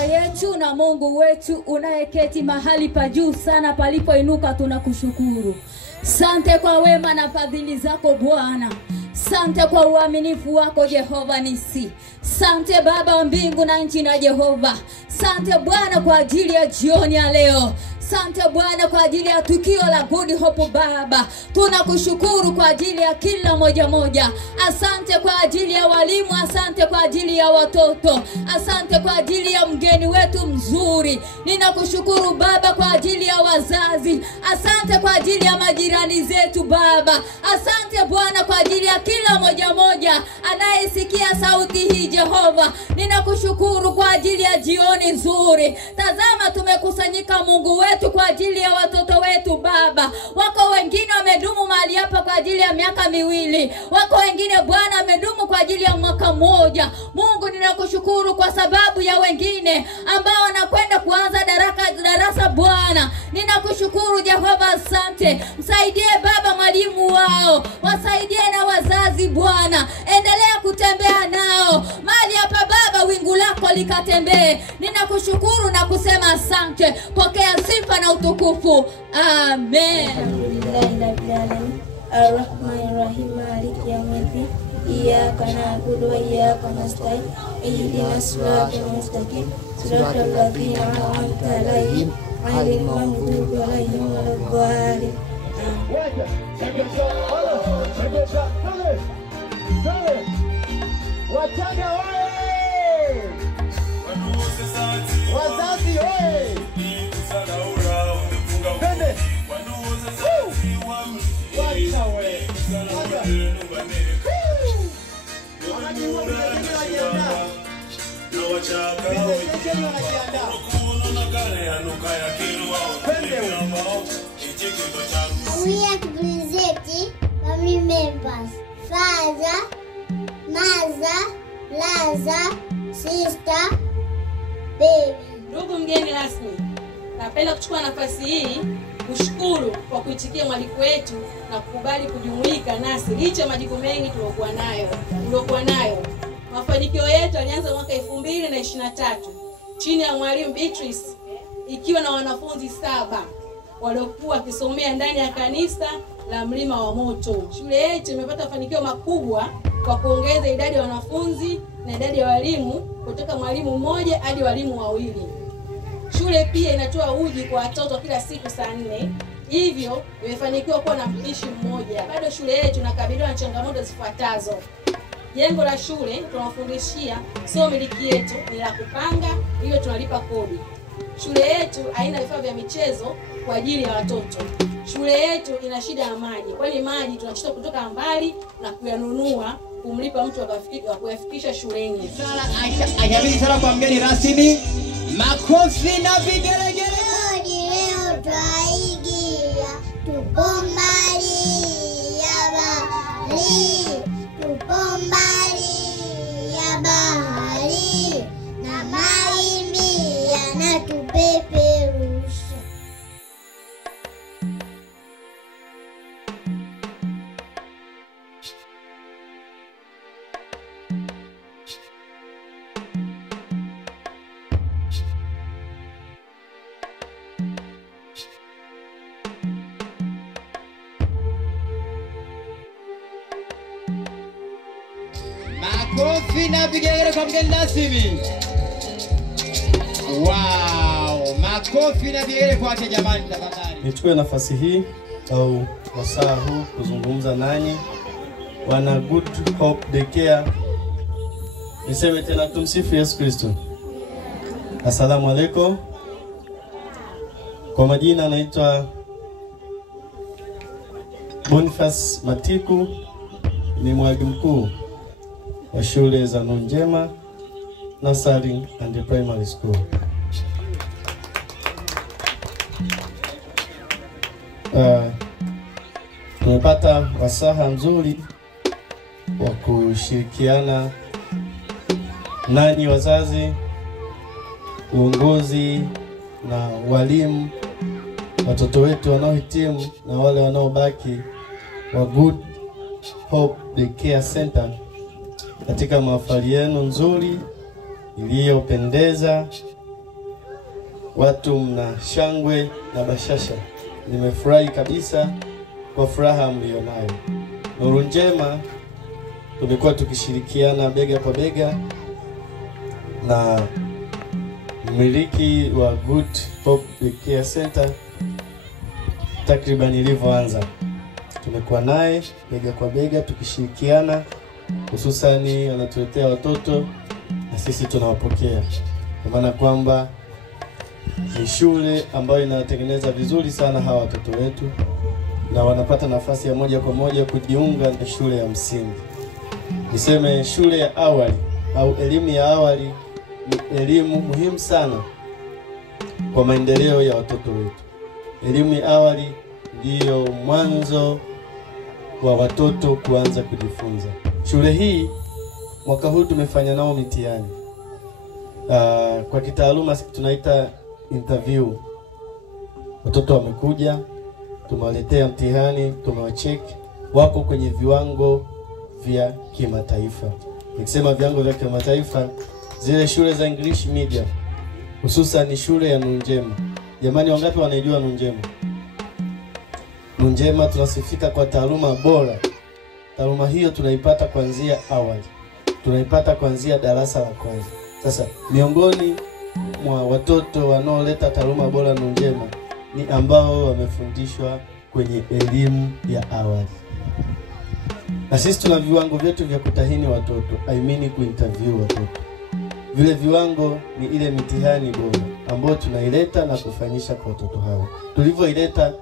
Baba yetu na Mungu wetu unayeketi mahali pa juu sana palipoinuka, tunakushukuru. Sante kwa wema na fadhili zako Bwana. Sante kwa uaminifu wako Jehova Nisi. Sante Baba wa mbingu na nchi na Jehova. Sante Bwana kwa ajili ya jioni ya leo. Asante Bwana kwa ajili ya tukio la Good Hope Baba. Tunakushukuru kwa ajili ya kila moja. Asante kwa ajili ya walimu, asante kwa ajili ya watoto. Asante kwa ajili ya mgeni wetu mzuri. Ninakushukuru Baba kwa ajili ya wazazi. Asante kwa ajili ya majirani zetu Baba. Asante Bwana kwa ajili ya kila moja anayesikia sauti hii Jehova. Ninakushukuru kwa ajili ya jioni nzuri. Tazama tumekusanyika Mungu wetu kwa ajili ya watoto wetu Baba. Wako wengine wamedumu mahali hapa kwa ajili ya miaka 2. Wako wengine Bwana wamedumu kwa ajili ya mwaka 1. Mungu ninakushukuru kwa sababu ya wengine ambao wanakwenda kuanza darasa Bwana. Ninakushukuru Jehova, asante. Msaidie Baba mwalimu wao. Wasaidie na wazazi Bwana. Endelea kutembea nao. Mahali hapa Baba wingu lako likatembee. Ninakushukuru na kusema asante. Pokea sifa na utukufu. Amen. Ar-Rahmanir-Rahim Maliki yawmiddin. Iyyaka na'budu wa iyyaka nasta'in. Ihdinas siratal mustaqim. Siratal ladzina an'amta 'alaihim ghairil maghdubi 'alaihim waladdallin. Wachaga oye! Wazazi oye! Twende! Wacha we! We are to present family members: father, mother, brother, sister, baby. Ndugu mgeni rasmi, napenda kuchukua nafasi hii kushukuru kwa kuitikia mwaliko wetu na kukubali kujumuika nasi licha majukumu mengi tuliokuwa nayo. Mafanikio yetu yalianza mwaka 2023 chini ya mwalimu Beatrice, ikiwa na wanafunzi 7 waliokuwa wakisomea ndani ya kanisa la Mlima wa Moto. Shule yetu imepata mafanikio makubwa kwa kuongeza idadi ya wanafunzi na idadi ya walimu kutoka mwalimu mmoja hadi walimu 2. Shule pia inatoa uji kwa watoto kila siku saa 4. Hivyo imefanikiwa kuwa na mpishi mmoja. Bado shule yetu inakabiliwa na changamoto zifuatazo. Jengo la shule tunafundishia sio miliki yetu, ni la kupanga, hivyo tunalipa kodi. Shule yetu haina vifaa vya michezo kwa ajili ya watoto. Shule yetu ina shida ya maji, kwani maji tunachota kutoka mbali na kuyanunua kumlipa mtu wa kuyafikisha shuleni. Ajabili sana kwa mgeni rasmi. Makofi na vigelegele. Leo twaigia tupo mbali ya bahari, tupo mbali ya bahari na mawimbi yanatupeperusha. Makofi na vigelegele kwa mgeni rasmi. Wow, makofi na vigelegele kwake jamani tafadhali. Nichukue nafasi hii au wasaa huu kuzungumza nanyi wana Good Hope Daycare. Niseme tena tumsifu Yesu Kristo. Asalamu alaykum. Kwa majina naitwa Boniface Matiku, ni mwalimu mkuu wa shule za Nonjema Nursery and Primary School. Tumepata wasaha mzuri wa kushirikiana nanyi wazazi, uongozi na walimu, watoto wetu wanaohitimu na wale wanaobaki wa Good Hope Daycare Center katika mahafali yenu nzuri iliyopendeza watu mna shangwe na bashasha. Nimefurahi kabisa kwa furaha mlionayo. Nuru Njema tumekuwa tukishirikiana bega kwa bega na mmiliki wa Good Hope Care Center takriban ilivyoanza. Tumekuwa naye bega kwa bega tukishirikiana, hususani anatuletea watoto na sisi tunawapokea. Kwa maana kwamba ni shule ambayo inatengeneza vizuri sana hawa watoto wetu na wanapata nafasi ya moja kwa moja kujiunga na shule ya msingi. Niseme shule ya awali au elimu ya awali ni elimu muhimu sana kwa maendeleo ya watoto wetu. Elimu ya awali ndiyo mwanzo wa watoto kuanza kujifunza. Shule hii mwaka huu tumefanya nao mitihani. Kwa kitaaluma tunaita interview. Watoto wamekuja, tumewaletea mtihani, tumewacheck, wako kwenye viwango vya kimataifa. Nikisema viwango vya kimataifa, zile shule za English medium, hususan ni shule ya Nuru Njema. Jamani, wangapi wanaijua Nuru Njema? Nuru Njema tunasifika kwa taaluma bora. Taaluma hiyo tunaipata kuanzia awali. Tunaipata kuanzia darasa la kwanza. Sasa miongoni mwa watoto wanaoleta taaluma bora Nuru Njema ni ambao wamefundishwa kwenye elimu ya awali. Na sisi tuna viwango vyetu vya kutahini watoto, kuinterview watoto. Vile viwango ni ile mitihani bora ambayo tunaileta na kufanyisha kwa watoto hao. Tulivyoileta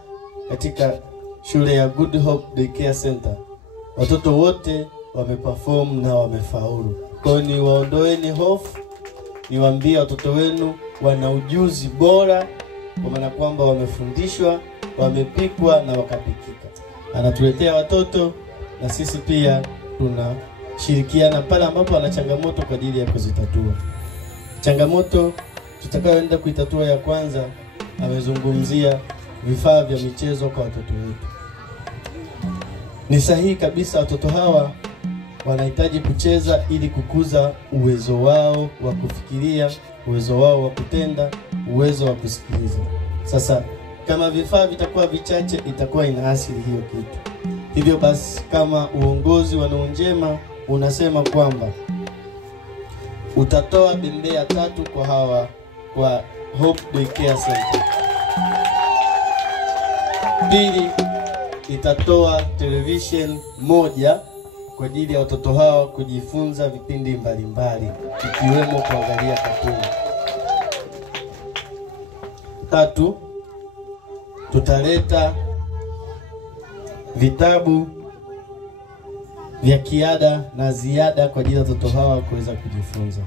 katika shule ya Good Hope Care Center, watoto wote wameperform na wamefaulu. Kwa hiyo waondoeni hofu, niwaambie watoto wenu wana ujuzi bora, kwa maana kwamba wamefundishwa, wamepikwa na wakapikika. Anatuletea watoto na sisi pia tunashirikiana pale ambapo ana changamoto kwa ajili ya kuzitatua. Changamoto tutakayoenda kuitatua ya kwanza, amezungumzia vifaa vya michezo kwa watoto wetu. Ni sahihi kabisa, watoto hawa wanahitaji kucheza ili kukuza uwezo wao wa kufikiria, uwezo wao wa kutenda, uwezo wa kusikiliza. Sasa kama vifaa vitakuwa vichache, itakuwa inaathiri hiyo kitu. Hivyo basi, kama uongozi wa Nuru Njema unasema kwamba utatoa bembea 3 kwa hawa kwa Hope Care Center. Pili, itatoa television 1 kwa ajili ya watoto hawa kujifunza vipindi mbalimbali ikiwemo kuangalia katuni. 3, tutaleta vitabu vya kiada na ziada kwa ajili ya watoto hawa kuweza kujifunza.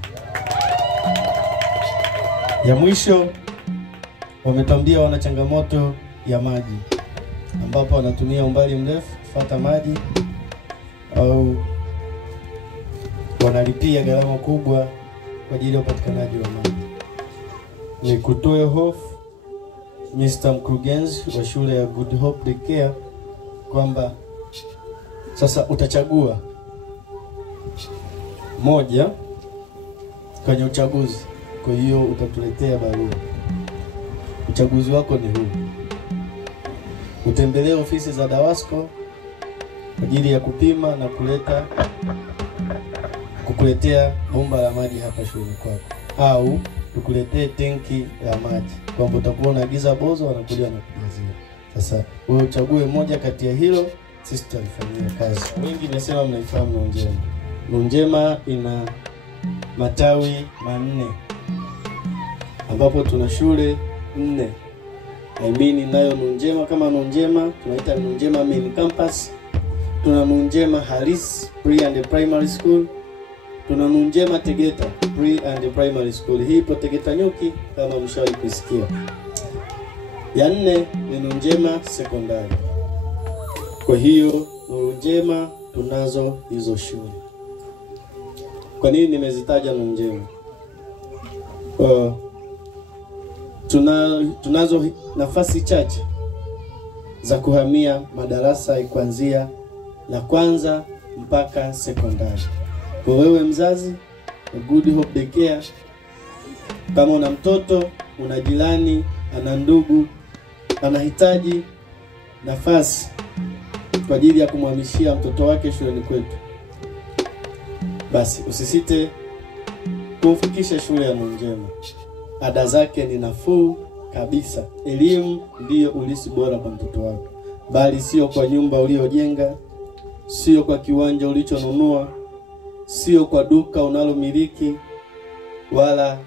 Ya mwisho, wametuambia wana changamoto ya maji, ambapo wanatumia umbali mrefu kufuata maji au wanalipia gharama kubwa kwa ajili ya upatikanaji wa maji. Ni kutoe hofu Mr. Mkurugenzi wa shule ya Good Hope Care kwamba sasa utachagua moja kwenye uchaguzi. Kwa hiyo utatuletea barua. Uchaguzi wako ni huu. Utembelee ofisi za Dawasco kwa ajili ya kupima na kukuletea bomba la maji hapa shuleni kwako, au tukuletee tenki la maji kwamba utakuwa unaagiza bozo wanakuja na kujazia. Sasa wewe uchague moja kati ya hilo, sisi tutalifanyia kazi. Wengi nimesema mnaifahamu Nuru Njema. Nuru Njema ina matawi 4 ambapo tuna shule 4. Nayo Nuru Njema kama Nuru Njema tunaita Nuru Njema Main Campus. Tuna Nuru Njema Haris Pre and Primary School. Tuna Nuru Njema Tegeta Pre and Primary School. Hii ipo Tegeta Nyuki kama mshawahi kusikia. Ya 4 ni Nuru Njema Secondary. Kwa hiyo Nuru Njema tunazo hizo shule. Kwa nini nimezitaja Nuru Njema? Tunazo nafasi chache za kuhamia madarasa kuanzia la kwanza mpaka sekondari. Kwa wewe mzazi wa Good Hope Care, kama una mtoto una jirani, ana ndugu, anahitaji nafasi kwa ajili ya kumhamishia mtoto wake shuleni kwetu, basi usisite kumfikisha shule ya Nurunjema. Ada zake ni nafuu kabisa. Elimu ndiyo ulisi bora kwa mtoto wako, bali sio kwa nyumba uliojenga, sio kwa kiwanja ulichonunua, sio kwa duka unalomiliki, wala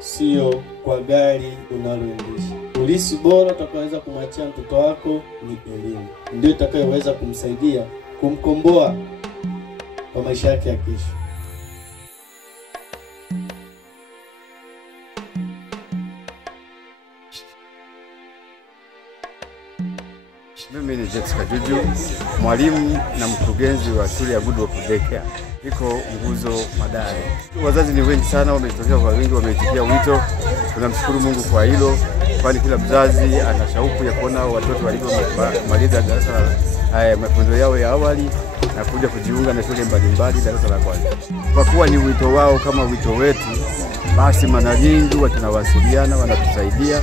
sio kwa gari unaloendesha. Ulisi bora utakayoweza kumwachia mtoto wako ni elimu. Ndio itakayoweza kumsaidia kumkomboa kwa maisha yake ya kesho. Mimi ni Jets Kajuju, mwalimu na mkurugenzi wa shule ya Good Hope Daycare. Iko Nguzo Madare. Wazazi ni wengi sana, wametokea kwa wingi, wameitikia wito. Tunamshukuru Mungu kwa hilo, kwani kila mzazi ana shauku ya kuona watoto walivyomaliza darasa mafunzo yao ya awali na kuja kujiunga na shule mbalimbali darasa la kwanza. Kwa kuwa ni wito wao kama wito wetu, basi mara nyingi tunawasiliana, wanatusaidia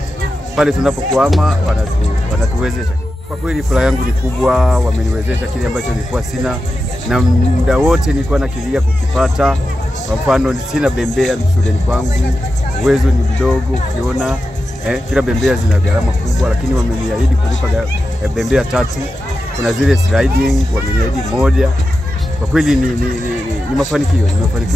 pale tunapokwama, wanatuwezesha. Kwa kweli furaha yangu ni kubwa, wameniwezesha kile ambacho nilikuwa sina, na muda wote nilikuwa nakilia kukipata. Kwa mfano sina bembea shuleni kwangu, uwezo ni mdogo, ukiona kila bembea zina gharama kubwa, lakini wameniahidi kulipa bembea 3. Kuna zile sliding wameniahidi 1. Kwa kweli ni mafanikio,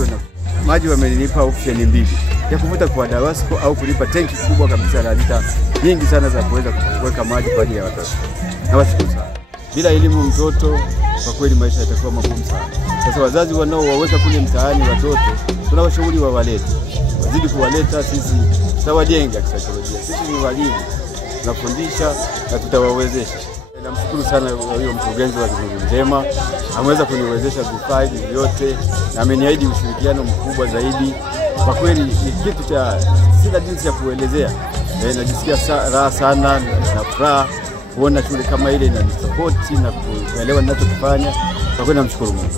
na maji wamenipa option 2 ya kuvuta kwa Dawasco au kulipa tenki kubwa kabisa la lita nyingi sana za kuweza kuweka maji kwa ajili ya watoto. Nawashukuru sana. Bila elimu mtoto kwa kweli maisha yatakuwa magumu sana. Sasa wazazi wanaowaweka kule mtaani watoto, tunawashauri wawalete. Wazidi kuwaleta, sisi tutawajenga kisaikolojia. Sisi ni walimu, tunafundisha na tutawawezesha. Namshukuru sana huyo mkurugenzi wa Nurunjema, ameweza kuniwezesha vifaa vyote na ameniahidi ushirikiano mkubwa zaidi. Kwa kweli ni kitu cha sina jinsi ya kuelezea. Najisikia raha sana na furaha kuona shule kama ile inanisupport na kuelewa ninachokifanya. Kwa kweli namshukuru Mungu.